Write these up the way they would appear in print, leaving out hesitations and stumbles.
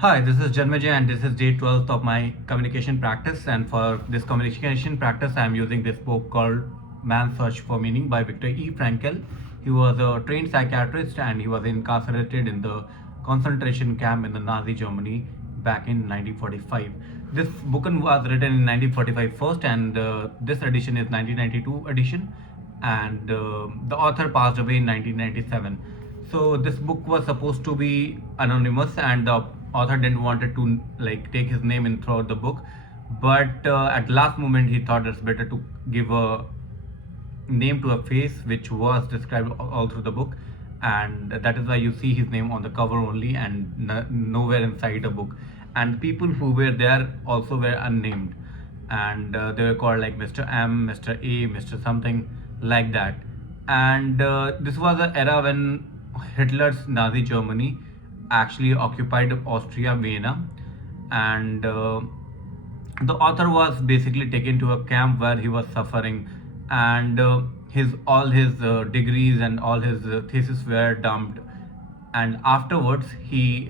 Hi, this is Janmajay and this is day 12th of my communication practice. And for this communication practice, I am using this book called Man's Search for Meaning by Viktor E. Frankl. He was a trained psychiatrist and he was incarcerated in the concentration camp in the Nazi Germany back in 1945. This book was written in 1945 first, and this edition is 1992 edition, and the author passed away in 1997. So this book was supposed to be anonymous, and the author didn't wanted to like take his name in throughout the book, but at last moment he thought it's better to give a name to a face which was described all through the book, and that is why you see his name on the cover only and nowhere inside the book. And the people who were there also were unnamed, and they were called like Mr. M, Mr. A, Mr. something like that. And this was an era when Hitler's Nazi Germany actually occupied Austria, Vienna, and the author was basically taken to a camp where he was suffering, and his all his degrees and all his thesis were dumped. And afterwards he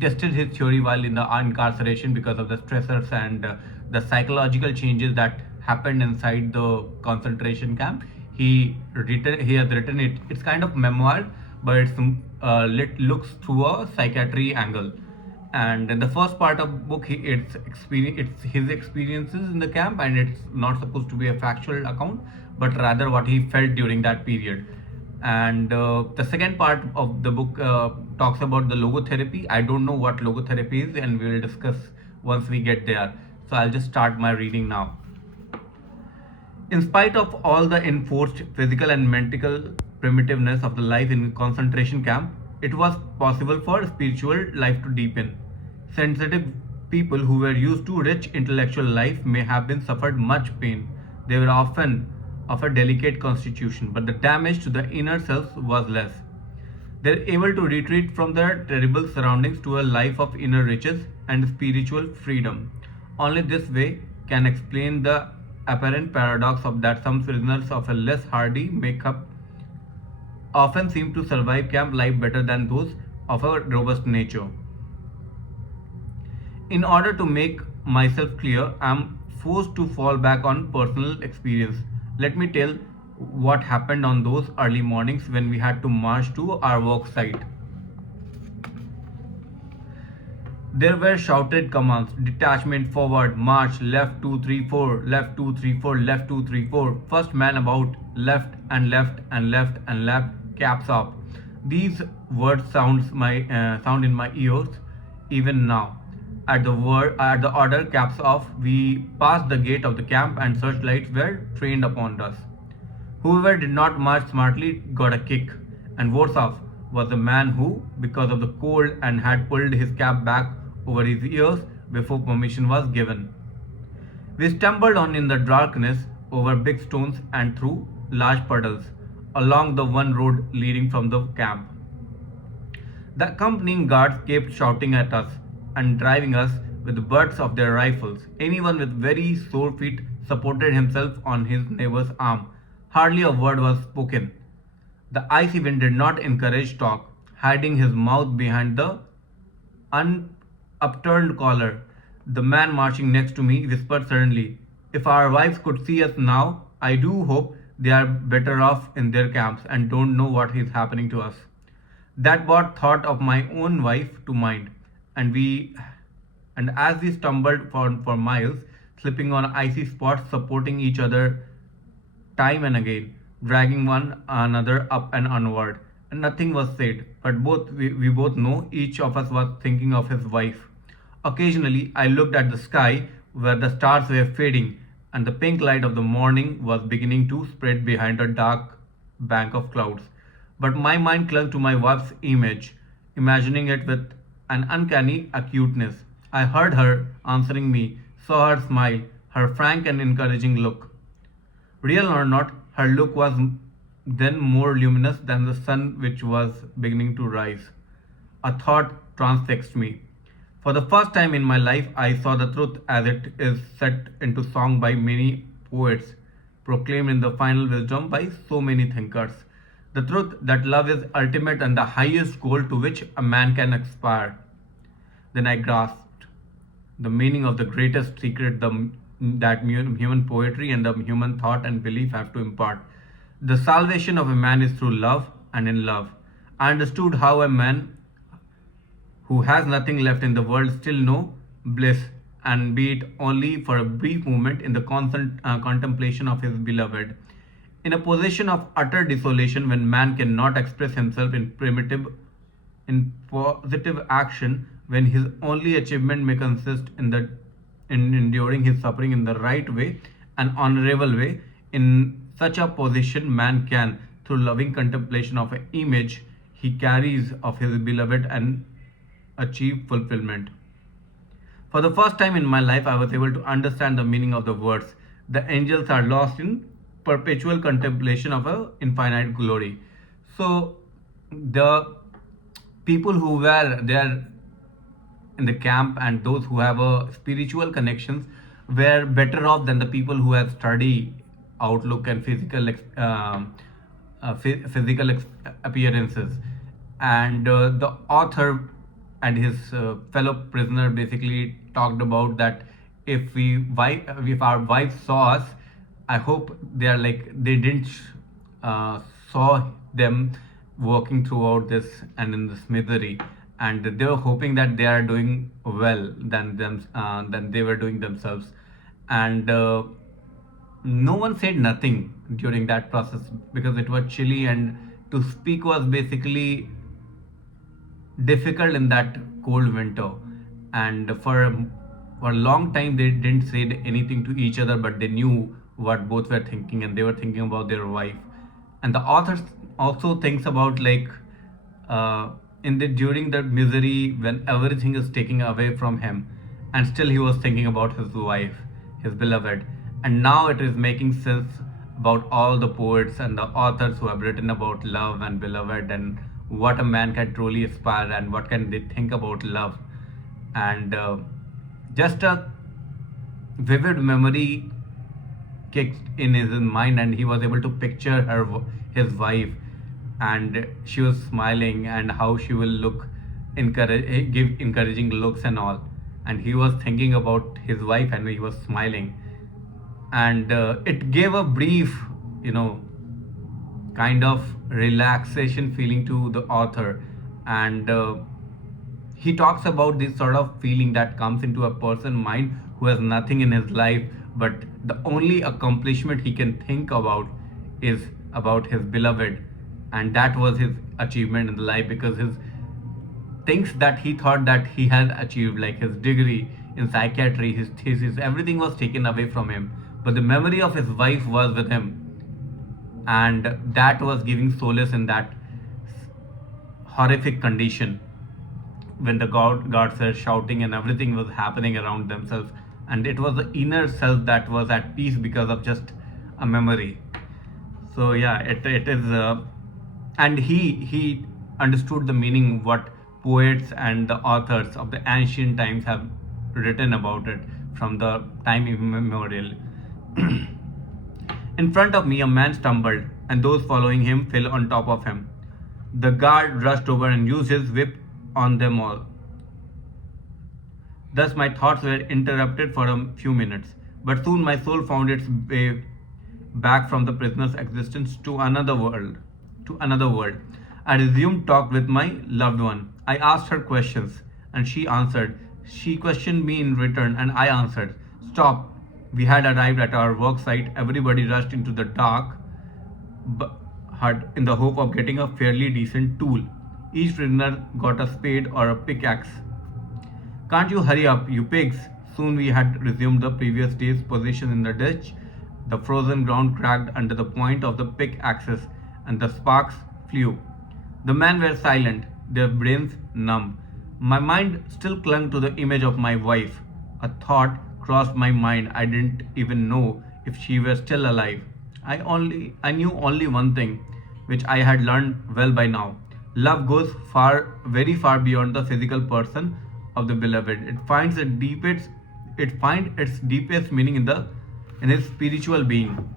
tested his theory while in the incarceration because of the stressors and the psychological changes that happened inside the concentration camp. He has written it. It's kind of memoir, but it looks through a psychiatry angle. And in the first part of book, it's his experiences in the camp, and it's not supposed to be a factual account, but rather what he felt during that period. And the second part of the book talks about the logotherapy. I don't know what logotherapy is, and we will discuss once we get there. So I'll just start my reading now. In spite of all the enforced physical and mental primitiveness of the life in concentration camp, it was possible for spiritual life to deepen. Sensitive people who were used to rich intellectual life may have been suffered much pain. They were often of a delicate constitution, but the damage to the inner selves was less. They are able to retreat from their terrible surroundings to a life of inner riches and spiritual freedom. Only this way can explain the apparent paradox of that some prisoners of a less hardy makeup often seem to survive camp life better than those of a robust nature. In order to make myself clear, I am forced to fall back on personal experience. Let me tell what happened on those early mornings when we had to march to our work site. There were shouted commands: detachment forward, march, left 234, left 234, left 234, first man about, left and left and left and left, caps up. These words sound in my ears even now. At the order caps off, we passed the gate of the camp and searchlights were trained upon us. Whoever did not march smartly got a kick, and worse off was the man who, because of the cold, and had pulled his cap back over his ears before permission was given. We stumbled on in the darkness over big stones and through large puddles along the one road leading from the camp. The accompanying guards kept shouting at us and driving us with the butts of their rifles. Anyone with very sore feet supported himself on his neighbor's arm. Hardly a word was spoken. The icy wind did not encourage talk, hiding his mouth behind the upturned collar. The man marching next to me whispered suddenly, "If our wives could see us now, I do hope they are better off in their camps and don't know what is happening to us." That brought thought of my own wife to mind, and as we stumbled for miles, slipping on icy spots, supporting each other time and again, dragging one another up and onward, and nothing was said, but we both know each of us was thinking of his wife. Occasionally, I looked at the sky where the stars were fading, and the pink light of the morning was beginning to spread behind a dark bank of clouds. But my mind clung to my wife's image, imagining it with an uncanny acuteness. I heard her answering me, saw her smile, her frank and encouraging look. Real or not, her look was then more luminous than the sun which was beginning to rise. A thought transfixed me. For the first time in my life, I saw the truth as it is set into song by many poets, proclaimed in the final wisdom by so many thinkers. The truth that love is ultimate and the highest goal to which a man can aspire. Then I grasped the meaning of the greatest secret that human poetry and the human thought and belief have to impart. The salvation of a man is through love and in love. I understood how a man who has nothing left in the world still know bliss, and be it only for a brief moment in the constant contemplation of his beloved. In a position of utter desolation, when man cannot express himself in positive action, when his only achievement may consist in enduring his suffering in the right way, an honorable way, in such a position, man can, through loving contemplation of an image he carries of his beloved, and achieve fulfillment. For the first time in my life, I was able to understand the meaning of the words. The angels are lost in perpetual contemplation of a infinite glory. So, the people who were there in the camp and those who have a spiritual connections were better off than the people who have study outlook and physical appearances. And the author and his fellow prisoner basically talked about that if our wives saw us, I hope they are like they didn't uh, saw them working throughout this and in this misery, and they were hoping that they are doing well than they were doing themselves. And no one said nothing during that process because it was chilly, and to speak was basically difficult in that cold winter. And for a long time they didn't say anything to each other, but they knew what both were thinking, and they were thinking about their wife. And the author also thinks about like in the during that misery when everything is taken away from him, and still he was thinking about his wife, his beloved. And now it is making sense about all the poets and the authors who have written about love and beloved, and what a man can truly aspire and what can they think about love. And just a vivid memory kicked in his mind, and he was able to picture his wife, and she was smiling, and how she will give encouraging looks and all. And he was thinking about his wife and he was smiling. And it gave a brief, you know, kind of relaxation feeling to the author. And he talks about this sort of feeling that comes into a person's mind who has nothing in his life, but the only accomplishment he can think about is about his beloved. And that was his achievement in the life, because his things that he thought that he had achieved, like his degree in psychiatry, his thesis, everything was taken away from him, but the memory of his wife was with him, and that was giving solace in that horrific condition when the guards were shouting and everything was happening around themselves. And it was the inner self that was at peace because of just a memory. So yeah, it is and he understood the meaning what poets and the authors of the ancient times have written about it from the time immemorial. In front of me, a man stumbled, and those following him fell on top of him. The guard rushed over and used his whip on them all. Thus my thoughts were interrupted for a few minutes, but soon my soul found its way back from the prisoner's existence to another world. To another world. I resumed talk with my loved one. I asked her questions, and she answered. She questioned me in return, and I answered. Stop. We had arrived at our work site. Everybody rushed into the dark hut in the hope of getting a fairly decent tool. Each prisoner got a spade or a pickaxe. Can't you hurry up, you pigs? Soon we had resumed the previous day's position in the ditch. The frozen ground cracked under the point of the pickaxes, and the sparks flew. The men were silent, their brains numb. My mind still clung to the image of my wife. A thought crossed my mind. I didn't even know if she were still alive. I knew only one thing, which I had learned well by now. Love goes far, very far beyond the physical person of the beloved. It finds its deepest meaning in his spiritual being.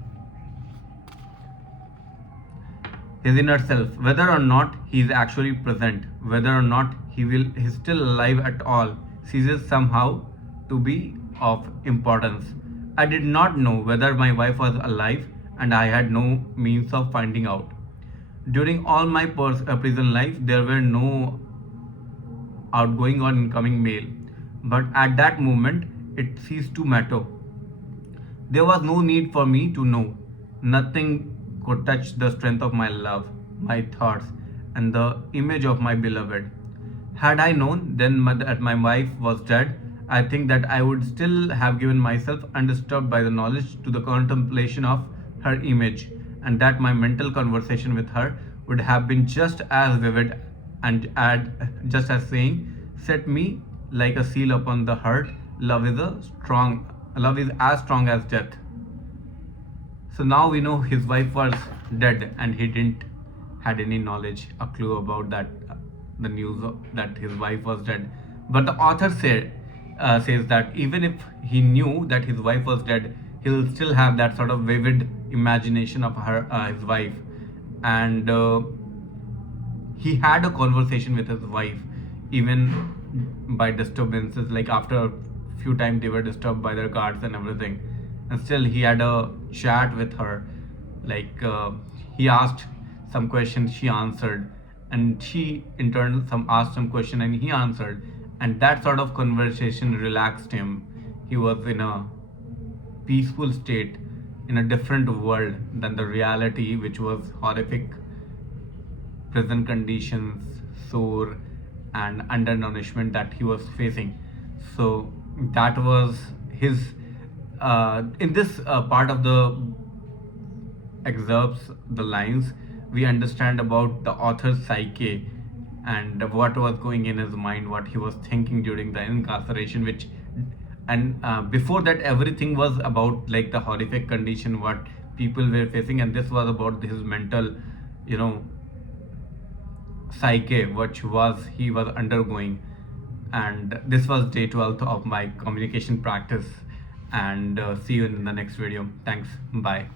his inner self, whether or not he is actually present, whether or not he's still alive at all, ceases somehow to be of importance. I did not know whether my wife was alive, and I had no means of finding out. During all my prison life, there were no outgoing or incoming mail, but at that moment, it ceased to matter. There was no need for me to know. Nothing could touch the strength of my love, my thoughts, and the image of my beloved. Had I known then that my wife was dead, I think that I would still have given myself undisturbed by the knowledge to the contemplation of her image, and that my mental conversation with her would have been just as vivid and just as saying, "Set me like a seal upon the heart. Love is as strong as death." So now we know his wife was dead, and he didn't had any knowledge, a clue about that, the news that his wife was dead. But the author says that even if he knew that his wife was dead, he'll still have that sort of vivid imagination of his wife, and he had a conversation with his wife, even by disturbances. Like after a few times, they were disturbed by their guards and everything, and still he had a chat with her. Like he asked some questions, she answered, and she in turn asked some question, and he answered, and that sort of conversation relaxed him. He was in a peaceful state, in a different world than the reality, which was horrific prison conditions, sore, and undernourishment that he was facing. So that was his. In this part of the excerpts, the lines, we understand about the author's psyche and what was going in his mind, what he was thinking during the incarceration, which and before that everything was about like the horrific condition what people were facing, and this was about his mental, you know, psyche which was he was undergoing. And this was day 12 of my communication practice, and see you in the next video. Thanks, bye.